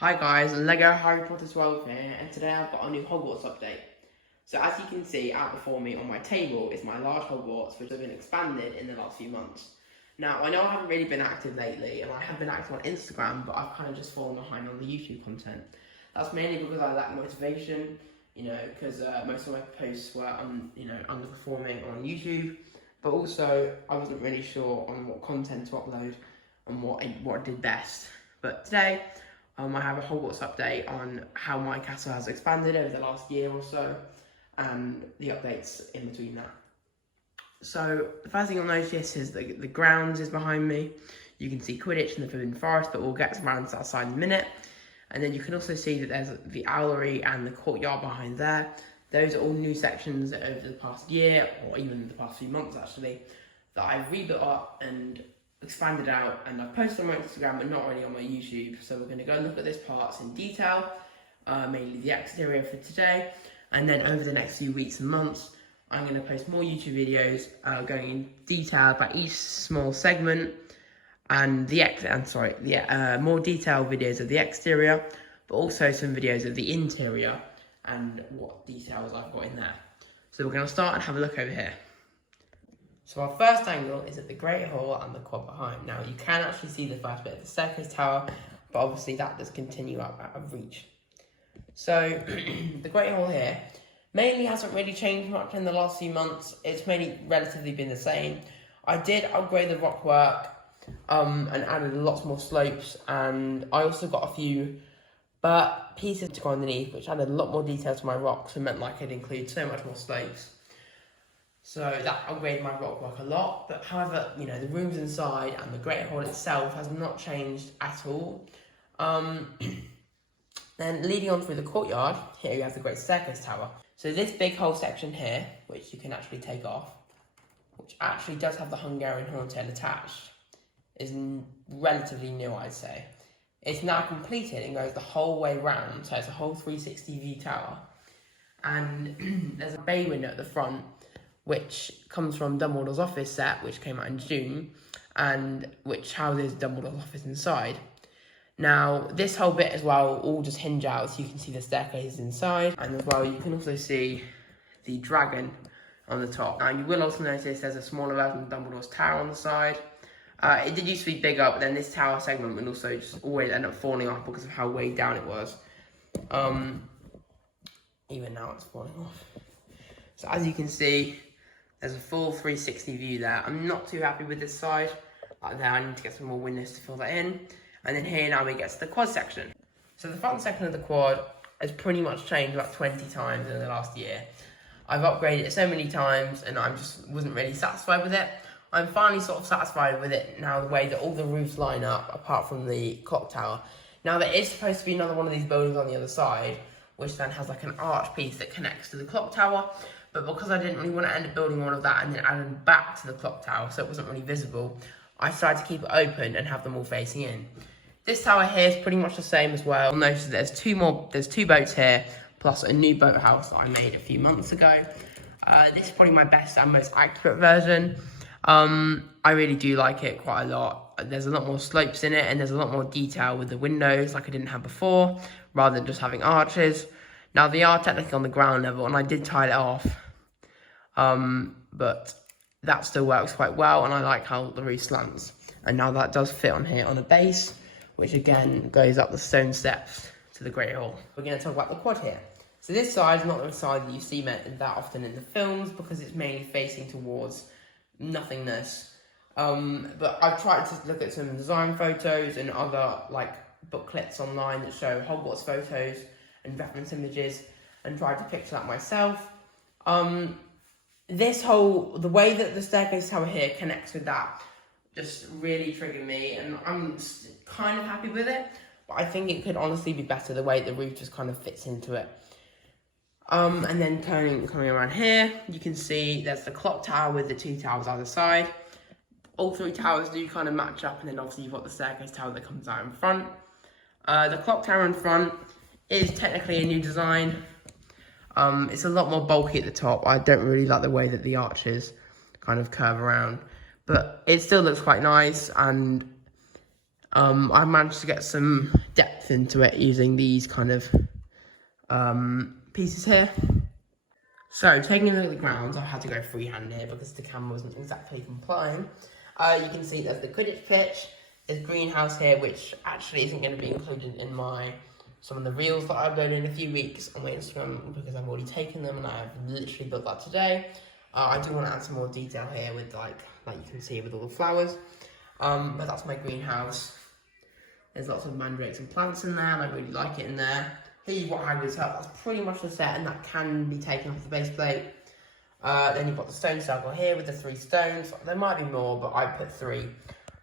Hi guys, legoharrypotter12 here, and today I've got a new Hogwarts update. So as you can see out before me on my table is my large Hogwarts, which has been expanded in the last few months. Now I know I haven't really been active lately, and I have been active on Instagram, but I've kind of just fallen behind on the YouTube content. That's mainly because I lack motivation, because most of my posts were underperforming on YouTube, but also I wasn't really sure on what content to upload and what I did best. But today, I have a Hogwarts update on how my castle has expanded over the last year or so, and the updates in between that. So the first thing you'll notice is that the grounds is behind me. You can see Quidditch in the Forbidden Forest, but we'll get to rounds outside in a minute. And then you can also see that there's the owlery and the courtyard behind there. Those are all new sections over the past year, or even the past few months actually, that I've rebuilt up and expanded out, and I've posted on my Instagram but not really on my YouTube. So we're going to go look at this parts in detail, mainly the exterior for today, and then over the next few weeks and months I'm going to post more YouTube videos going in detail about each small segment, and more detailed videos of the exterior, but also some videos of the interior and what details I've got in there. So we're going to start and have a look over here. So our first angle is at the Great Hall and the quad behind. Now you can actually see the first bit of the staircase tower, but obviously that does continue up out of reach. So the Great Hall here mainly hasn't really changed much in the last few months. It's mainly relatively been the same. I did upgrade the rock work and added lots more slopes, and I also got a few pieces to go underneath, which added a lot more detail to my rocks and meant I could include so much more slopes. So that upgraded my rock work a lot, but however, the rooms inside and the Great Hall itself has not changed at all. Then leading on through the courtyard, here you have the Great Staircase Tower. So this big whole section here, which you can actually take off, which actually does have the Hungarian horntail attached, is relatively new, I'd say. It's now completed and goes the whole way round, so it's a whole 360 view tower. And there's a bay window at the front, which comes from Dumbledore's office set, which came out in June, and which houses Dumbledore's office inside. Now, this whole bit as well all just hinge out, so you can see the staircases inside, and as well you can also see the dragon on the top. Now, you will also notice there's a smaller version of Dumbledore's tower on the side. It did used to be bigger, but then this tower segment would also just always end up falling off because of how way down it was. Even now it's falling off. So as you can see, there's a full 360 view there. I'm not too happy with this side. There, I need to get some more windows to fill that in. And then here now we get to the quad section. So the front section of the quad has pretty much changed about 20 times in the last year. I've upgraded it so many times and I just wasn't really satisfied with it. I'm finally sort of satisfied with it now, the way that all the roofs line up, apart from the clock tower. Now there is supposed to be another one of these buildings on the other side, which then has like an arch piece that connects to the clock tower. But because I didn't really want to end up building one of that and then adding back to the clock tower, so it wasn't really visible, I decided to keep it open and have them all facing in. This tower here is pretty much the same as well. You'll notice there's two boats here, plus a new boathouse that I made a few months ago. This is probably my best and most accurate version. I really do like it quite a lot. There's a lot more slopes in it, and there's a lot more detail with the windows like I didn't have before, rather than just having arches. Now they are technically on the ground level, and I did tile it off, but that still works quite well, and I like how the roof slants. And now that does fit on here on a base, which again goes up the stone steps to the Great Hall. We're going to talk about the quad here. So this side is not the side that you see that often in the films, because it's mainly facing towards nothingness. But I've tried to look at some design photos and other booklets online that show Hogwarts photos and reference images, and tried to picture that myself. The way that the staircase tower here connects with that just really triggered me, and I'm kind of happy with it, but I think it could honestly be better the way the roof just kind of fits into it. And then coming around here, you can see there's the clock tower with the two towers either side. All three towers do kind of match up, and then obviously you've got the staircase tower that comes out in front. The clock tower in front is technically a new design. It's a lot more bulky at the top. I don't really like the way that the arches kind of curve around, but it still looks quite nice, and I managed to get some depth into it using these kind of pieces here. So, taking a look at the grounds, I had to go freehand here because the camera wasn't exactly complying. You can see there's the Quidditch pitch, there's greenhouse here, which actually isn't going to be included in some of the reels that I upload in a few weeks on my Instagram because I've already taken them and I've literally built that today. I do want to add some more detail here with like you can see with all the flowers. But that's my greenhouse. There's lots of mandrakes and plants in there and I really like it in there. Here you've got Hagrid's hut, that's pretty much the set and that can be taken off the base plate. Then you've got the stone circle here with the 3 stones. There might be more, but I put 3.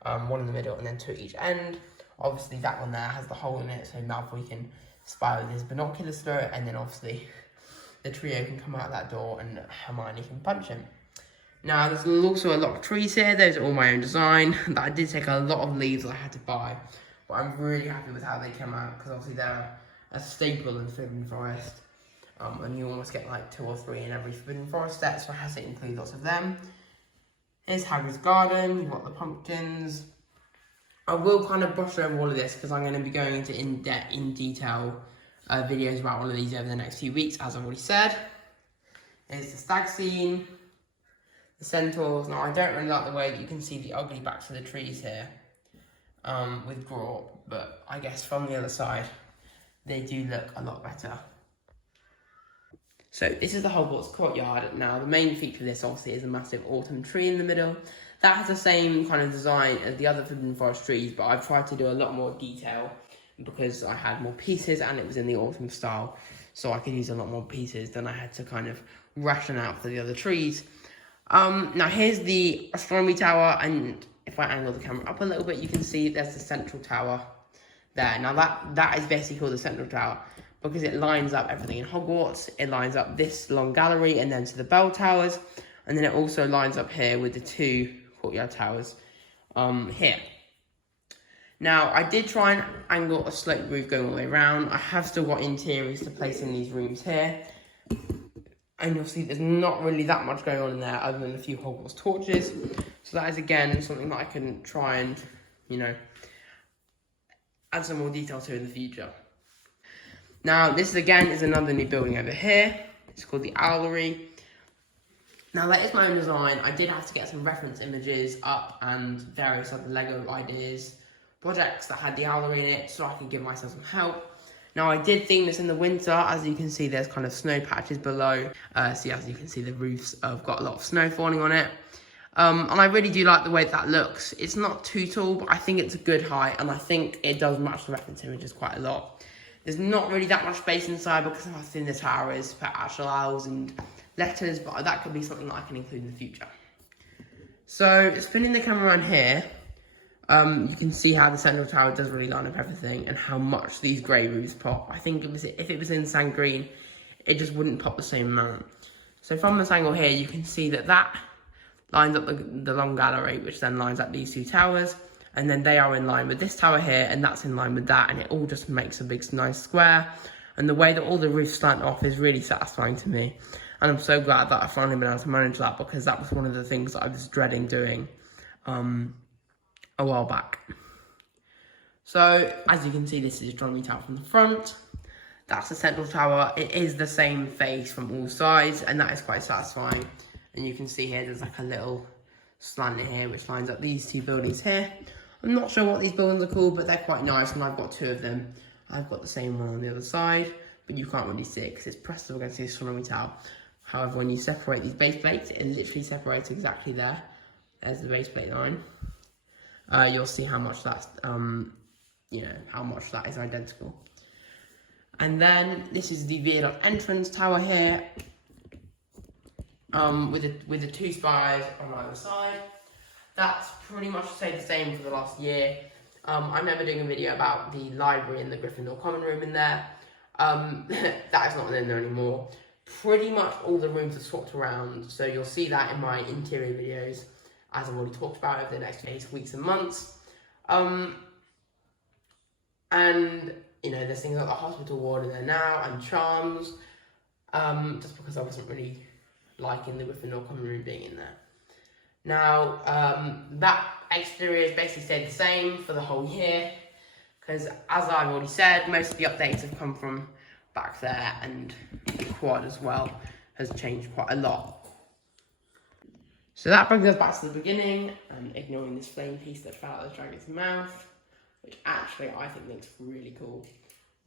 1 in the middle and then 2 at each end. Obviously that one there has the hole in it so Malfoy can spy with his binoculars through it, and then obviously the trio can come out that door and Hermione can punch him. Now there's also a lot of trees here, those are all my own design. I did take a lot of leaves that I had to buy, but I'm really happy with how they came out because obviously they're a staple in Forbidden Forest. And you almost get like 2 or 3 in every Forbidden Forest set, so it has to include lots of them. Here's Hagrid's garden, you've got the pumpkins. I will kind of brush over all of this because I'm going to be going into in detail videos about all of these over the next few weeks, as I've already said. Here's the stag scene, the centaurs. Now, I don't really like the way that you can see the ugly backs of the trees here with Graup, but I guess from the other side, they do look a lot better. So this is the Hogwarts courtyard. Now the main feature of this obviously is a massive autumn tree in the middle. That has the same kind of design as the other Forbidden Forest trees, but I've tried to do a lot more detail because I had more pieces and it was in the autumn style. So I could use a lot more pieces than I had to kind of ration out for the other trees. Now here's the astronomy tower, and if I angle the camera up a little bit, you can see there's the central tower there. Now that is basically called the central tower because it lines up everything in Hogwarts. It lines up this long gallery and then to the bell towers. And then it also lines up here with the 2 courtyard towers here. Now, I did try and angle a sloped roof going all the way around. I have still got interiors to place in these rooms here. And you'll see there's not really that much going on in there other than a few Hogwarts torches. So that is, again, something that I can try and, add some more detail to in the future. Now, this again is another new building over here. It's called the Owlery. Now, that is my own design. I did have to get some reference images up and various other Lego ideas, projects that had the Owlery in it, so I could give myself some help. Now, I did theme this in the winter. As you can see, there's kind of snow patches below. So as you can see, the roofs have got a lot of snow falling on it. And I really do like the way that looks. It's not too tall, but I think it's a good height, and I think it does match the reference images quite a lot. There's not really that much space inside because of how thin the tower is for actual owls and letters, but that could be something that I can include in the future. So, spinning the camera around here, you can see how the central tower does really line up everything and how much these grey roofs pop. I think if it was in sand green, it just wouldn't pop the same amount. So from this angle here, you can see that lines up the long gallery, which then lines up these 2 towers. And then they are in line with this tower here, and that's in line with that, and it all just makes a big, nice square. And the way that all the roofs slant off is really satisfying to me. And I'm so glad that I've finally been able to manage that, because that was one of the things that I was dreading doing a while back. So, as you can see, this is astronomy tower from the front. That's the central tower. It is the same face from all sides, and that is quite satisfying. And you can see here, there's like a little slant here, which lines up these 2 buildings here. I'm not sure what these buildings are called, but they're quite nice, and I've got 2 of them. I've got the same one on the other side, but you can't really see it because it's pressed up against the astronomy tower. However, when you separate these base plates, it literally separates exactly there. There's the base plate line. You'll see how much that's, how much that is identical. And then this is the viaduct entrance tower here, with the 2 spires on either side. That's pretty much stayed the same for the last year. I remember doing a video about the library and the Gryffindor common room in there. That is not in there anymore. Pretty much all the rooms are swapped around, so you'll see that in my interior videos, as I've already talked about, over the next days, weeks and months. And, there's things like the hospital ward in there now, and charms, just because I wasn't really liking the Gryffindor common room being in there. Now, that exterior has basically stayed the same for the whole year. because as I've already said, most of the updates have come from back there, and the quad as well has changed quite a lot. So that brings us back to the beginning, and ignoring this flame piece that fell out of the dragon's mouth, which actually I think looks really cool.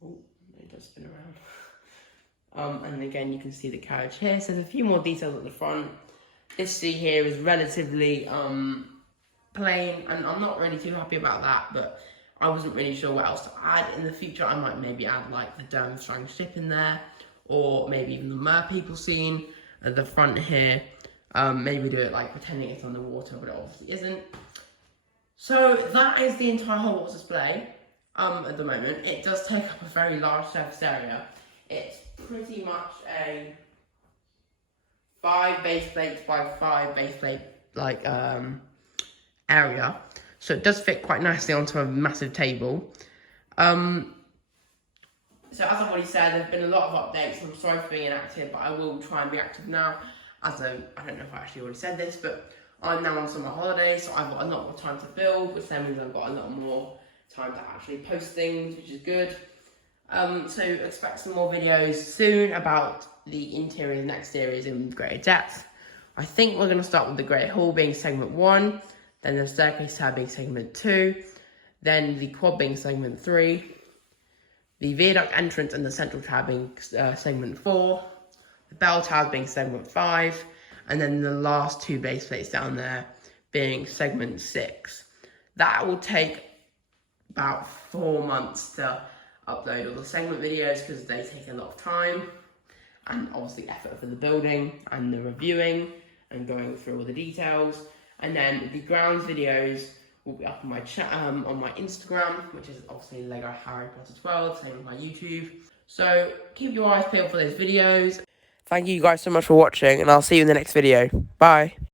Oh, it does spin around. And again, you can see the carriage here. So there's a few more details at the front. This seat here is relatively plain, and I'm not really too happy about that, but I wasn't really sure what else to add. In the future, I might maybe add like the Durmstrang ship in there, or maybe even the mer people scene at the front here. Maybe do it like pretending it's on the water, but it obviously isn't. So that is the entire Hogwarts display at the moment. It does take up a very large surface area. It's pretty much a 5 base plates by 5 base plate like area. So it does fit quite nicely onto a massive table. So as I've already said, there's been a lot of updates. I'm sorry for being inactive, but I will try and be active now. I don't know if I actually already said this, but I'm now on summer holidays, so I've got a lot more time to build, which then means I've got a lot more time to actually post things, which is good. So expect some more videos soon about the interiors and exteriors in greater depth. I think we're going to start with the Great Hall being segment 1, then the staircase tab being segment 2, then the quad being segment 3, the viaduct entrance and the central tab being segment 4, the bell tower being segment 5, and then the last 2 base plates down there being segment 6. That will take about 4 months to upload all the segment videos because they take a lot of time and obviously effort for the building and the reviewing and going through all the details. And then the grounds videos will be up on my on my Instagram, which is obviously legoharrypotter12, same as my YouTube. So keep your eyes peeled for those videos. Thank you guys so much for watching, and I'll see you in the next video. Bye.